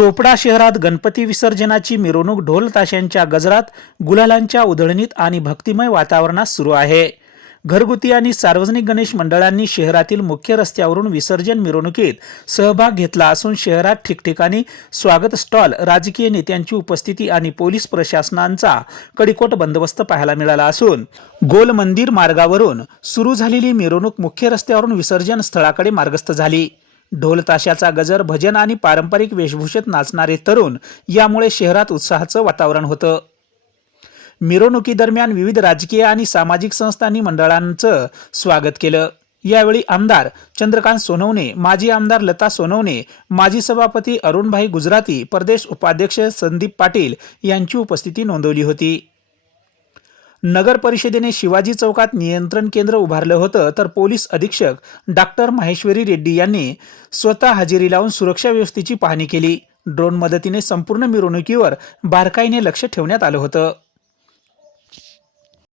चोपडा शहरात गणपती विसर्जनाची मिरवणूक ढोल ताशांच्या गजरात गुलालांच्या उधळणीत आणि भक्तिमय वातावरणात सुरू आहे. घरगुती आणि सार्वजनिक गणेश मंडळांनी शहरातील मुख्य रस्त्यावरून विसर्जन मिरवणुकीत सहभाग घेतला असून शहरात ठिकठिकाणी स्वागत स्टॉल राजकीय नेत्यांची उपस्थिती आणि पोलीस प्रशासनांचा कडिकोट बंदोबस्त पाहायला मिळाला असून गोल मंदिर मार्गावरून सुरू झालेली मिरवणूक मुख्य रस्त्यावरून विसर्जन स्थळाकडे मार्गस्थ झाली. ढोलताशाचा गजर भजन आणि पारंपरिक वेशभूषेत नाचणारे तरुण यामुळे शहरात उत्साहाचं वातावरण होतं. मिरवणुकीदरम्यान विविध राजकीय आणि सामाजिक संस्थांनी मंडळांचं स्वागत केलं. यावेळी आमदार चंद्रकांत सोनवणे माजी आमदार लता सोनवणे माजी सभापती अरुणभाई गुजराती प्रदेश उपाध्यक्ष संदीप पाटील यांची उपस्थिती नोंदवली होती. नगर परिषदेने शिवाजी चौकात नियंत्रण केंद्र उभारलं होतं तर पोलीस अधीक्षक डॉक्टर माहेश्वरी रेड्डी यांनी स्वतः हजेरी लावून सुरक्षा व्यवस्थेची पाहणी केली. ड्रोन मदतीने संपूर्ण मिरवणुकीवर बारकाईने लक्ष ठेवण्यात आलं होतं.